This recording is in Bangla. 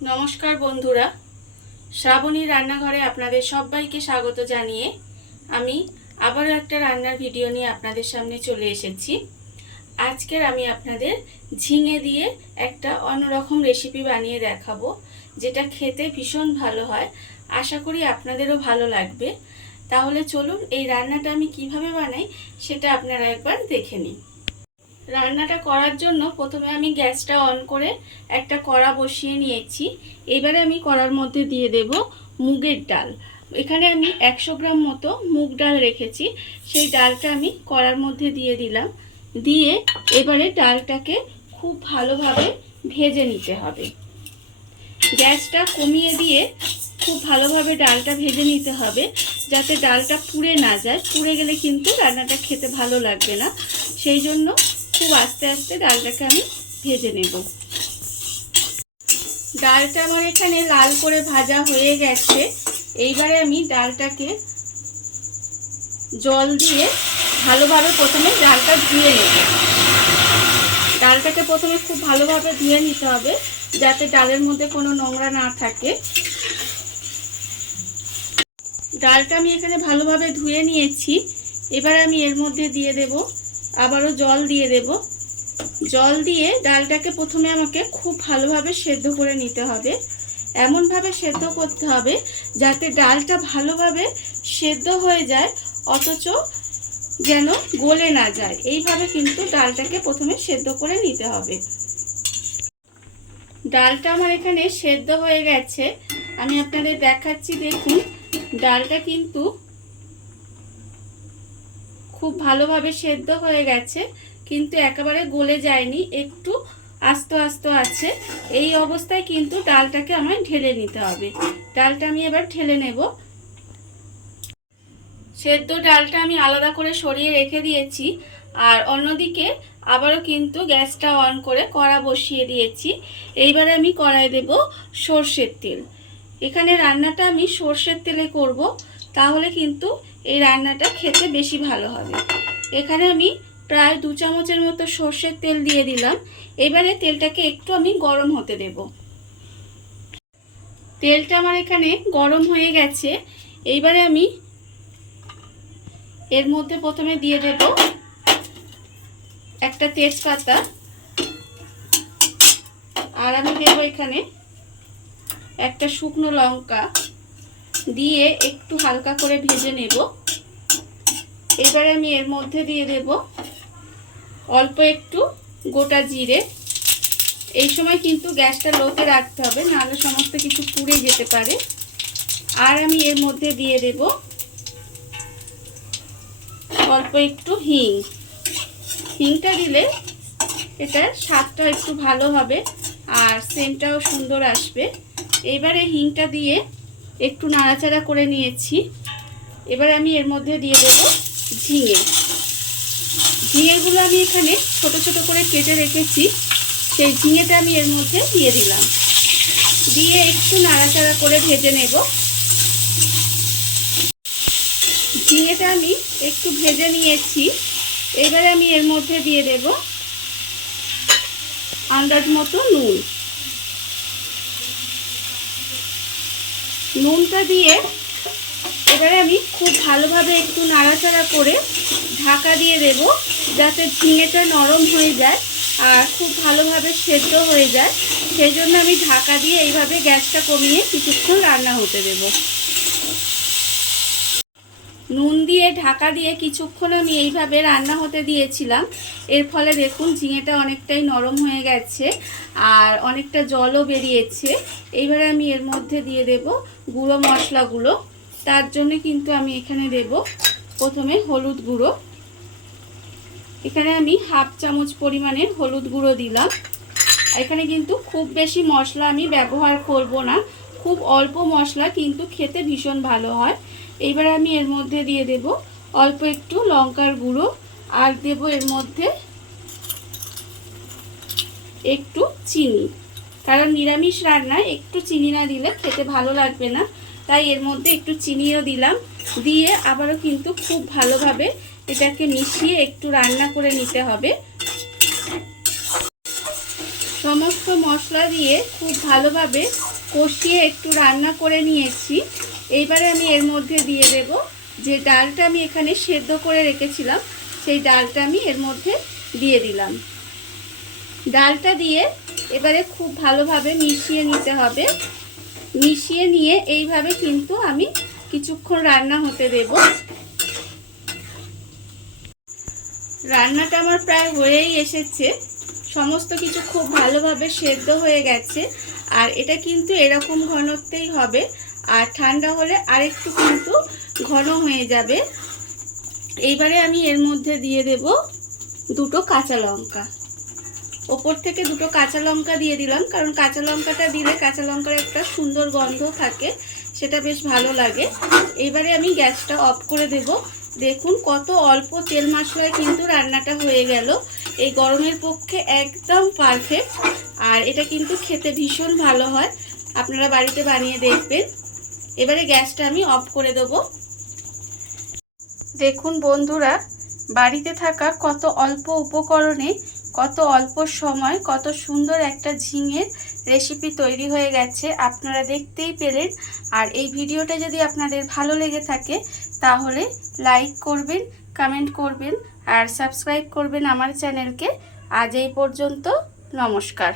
নমস্কার বন্ধুরা, শ্রাবণী রান্নাঘরে আপনাদের সবাইকে স্বাগত জানিয়ে আমি আবারও একটা রান্নার ভিডিও নিয়ে আপনাদের সামনে চলে এসেছি। আজকের আমি আপনাদের ঝিঙে দিয়ে একটা অন্যরকম রেসিপি বানিয়ে দেখাবো, যেটা খেতে ভীষণ ভালো হয়। আশা করি আপনাদেরও ভালো লাগবে। তাহলে চলুন এই রান্নাটা আমি কিভাবে বানাই সেটা আপনারা একবার দেখে নিন। রান্নাটা করার জন্য প্রথমে আমি গ্যাসটা অন করে একটা কড়া বসিয়ে নিয়েছি। এবারে আমি কড়ার মধ্যে দিয়ে দেব মুগের ডাল। এখানে আমি 100 গ্রাম মতো মুগ ডাল রেখেছি, সেই ডালটা আমি কড়ার মধ্যে দিয়ে দিলাম। দিয়ে এবারে ডালটাকে খুব ভালোভাবে ভেজে নিতে হবে। গ্যাসটা কমিয়ে দিয়ে খুব ভালোভাবে ডালটা ভেজে নিতে হবে, যাতে ডালটা পুড়ে না যায়। পুড়ে গেলে কিন্তু রান্নাটা খেতে ভালো লাগবে না। সেই জন্য খুব আস্তে আস্তে ডালটাকে আমি ভেজে নেব। ডালটা আমার এখানে লাল করে ভাজা হয়ে গেছে। এইবারে আমি ডালটাকে জল দিয়ে ভালোভাবে প্রথমে ডালটা ধুয়ে নেব। ডালটাকে প্রথমে খুব ভালোভাবে ধুয়ে নিতে হবে, যাতে ডালের মধ্যে কোনো নোংরা না থাকে। ডালটা আমি এখানে ভালোভাবে ধুয়ে নিয়েছি। এবার আমি এর মধ্যে দিয়ে দেব, আবারও জল দিয়ে দেব। জল দিয়ে ডালটাকে প্রথমে আমাকে খুব ভালোভাবে সেদ্ধ করে নিতে হবে। এমনভাবে সেদ্ধ করতে হবে যাতে ডালটা ভালোভাবে সেদ্ধ হয়ে যায়, অথচ যেন গলে না যায়। এইভাবে কিন্তু ডালটাকে প্রথমে সেদ্ধ করে নিতে হবে। ডালটা আমার এখানে সেদ্ধ হয়ে গেছে, আমি আপনাদের দেখাচ্ছি। দেখুন, ডালটা কিন্তু খুব ভালোভাবে সেদ্ধ হয়ে গেছে, কিন্তু একেবারে গলে যায়নি, একটু আস্ত আস্ত আছে। এই অবস্থায় কিন্তু ডালটাকে আমায় ঢেলে নিতে হবে। ডালটা আমি এবার ঢেলে নেব। সেদ্ধ ডালটা আমি আলাদা করে সরিয়ে রেখে দিয়েছি। আর অন্যদিকে আবারও কিন্তু গ্যাসটা অন করে কড়া বসিয়ে দিয়েছি। এইবারে আমি কড়াইয়ে দেব সর্ষের তেল। এখানে রান্নাটা আমি সর্ষের তেলে করব, তাহলে কিন্তু এই রান্নাটা খেতে বেশি ভালো হবে। এখানে আমি প্রায় 2 চামচের মতো সর্ষের তেল দিয়ে দিলাম। এবারে তেলটাকে একটু আমি গরম হতে দেব। তেলটা আমার এখানে গরম হয়ে গেছে। এইবারে আমি এর মধ্যে প্রথমে দিয়ে দেব একটা তেজপাতা, আর আমি দেব এখানে একটা শুকনো লঙ্কা। দিয়ে একটু হালকা করে ভেজে নেব। এবারে আমি এর মধ্যে দিয়ে দেব অল্প একটু গোটা জিরে। এই সময় কিন্তু গ্যাসটা লোতে রাখতে হবে, নাহলে সমস্ত কিছু পুড়ে যেতে পারে। আর আমি এর মধ্যে দিয়ে দেব অল্প একটু হিং। হিংটা দিলে এটার স্বাদটা একটু ভালো হবে আর সেন্টটাও সুন্দর আসবে। এবারে হিংটা দিয়ে একটু নাড়াচাড়া করে নিয়েছি। এবার আমি এর মধ্যে দিয়ে দেব ঝিঙে। ঝিঙেগুলো আমি এখানে ছোট ছোট করে কেটে রেখেছি, সেই ঝিঙেটা আমি এর মধ্যে দিয়ে দিলাম। দিয়ে একটু নাড়াচাড়া করে ভেজে নেব। ঝিঙেটা আমি একটু ভেজে নিয়েছি। এবারে আমি এর মধ্যে দিয়ে দেব আন্দাজ মতো নুন। নুনটা দিয়ে এবারে আমি খুব ভালোভাবে একটু নাড়াচাড়া করে ঢাকা দিয়ে দেব, যাতে ঝিঙেটা নরম হয়ে যায় আর খুব ভালোভাবে সেদ্ধ হয়ে যায়। সেই জন্য আমি ঢাকা দিয়ে এইভাবে গ্যাসটা কমিয়ে কিছুক্ষণ রান্না হতে দেব। নুন দিয়ে ঢাকা দিয়ে কিছুক্ষণ আমি এইভাবে রান্না হতে দিয়েছিলাম। এর ফলে দেখুন ঝিঙেটা অনেকটাই নরম হয়ে গেছে আর অনেকটা জলও বেরিয়েছে। এইবারে আমি এর মধ্যে দিয়ে দেব গুঁড়ো মশলাগুলো। তার জন্য কিন্তু আমি এখানে দেব প্রথমে হলুদ গুঁড়ো। এখানে আমি 1/2 চামচ পরিমাণের হলুদ গুঁড়ো দিলাম। এখানে কিন্তু খুব বেশি মশলা আমি ব্যবহার করব না, খুব অল্প মশলা, কিন্তু খেতে ভীষণ ভালো হয়। এইবার আমি এর মধ্যে দিয়ে দেব অল্প একটু লঙ্কার গুঁড়ো, আর দেব এর মধ্যে একটু চিনি। কারণ নিরামিষ রান্নায় একটু চিনি না দিলে খেতে ভালো লাগবে না, তাই এর মধ্যে একটু চিনিও দিলাম। দিয়ে আবারও কিন্তু খুব ভালোভাবে এটাকে মিশিয়ে একটু রান্না করে নিতে হবে। সমস্ত মশলা দিয়ে খুব ভালোভাবে কষিয়ে একটু রান্না করে নিয়েছি। এইবারে আমি এর মধ্যে দিয়ে দেব যে ডালটা আমি এখানে সেদ্ধ করে রেখেছিলাম, সেই ডালটা আমি এর মধ্যে দিয়ে দিলাম। ডালটা দিয়ে এবারে খুব ভালোভাবে মিশিয়ে নিতে হবে। মিশিয়ে নিয়ে এইভাবে কিন্তু আমি কিছুক্ষণ রান্না হতে দেব। রান্নাটা আমার প্রায় হয়েই এসেছে, সমস্ত কিছু খুব ভালোভাবে সেদ্ধ হয়ে গেছে। আর এটা কিন্তু এরকম ঘনত্বেই হবে, আর ঠান্ডা হলে আরেকটু কিন্তু ঘন হয়ে যাবে। এইবারে আমি এর মধ্যে দিয়ে দেব দুটো কাঁচা লঙ্কা। ওপর থেকে দুটো কাঁচা লঙ্কা দিয়ে দিলাম, কারণ কাঁচা লঙ্কাটা দিলে কাঁচা লঙ্কার একটা সুন্দর গন্ধ থাকে, সেটা বেশ ভালো লাগে। এইবারে আমি গ্যাসটা অফ করে দেব। দেখুন কত অল্প তেল মশলায় কিন্তু রান্নাটা হয়ে গেল। এই গরমের পক্ষে একদম পারফেক্ট, আর এটা কিন্তু খেতে ভীষণ ভালো হয়। আপনারা বাড়িতে বানিয়ে দেখবেন। এবারে গ্যাসটা আমি অফ করে দেব। দেখুন বন্ধুরা, বাড়িতে থাকা কত অল্প উপকরণে কত অল্প সময় কত সুন্দর একটা ঝিঙের রেসিপি তৈরি হয়ে গেছে, আপনারা দেখতেই পেলেন। আর এই ভিডিওটা যদি আপনাদের ভালো লেগে থাকে তাহলে লাইক করবেন, কমেন্ট করবেন আর সাবস্ক্রাইব করবেন আমার চ্যানেলকে। আজ এই পর্যন্ত, নমস্কার।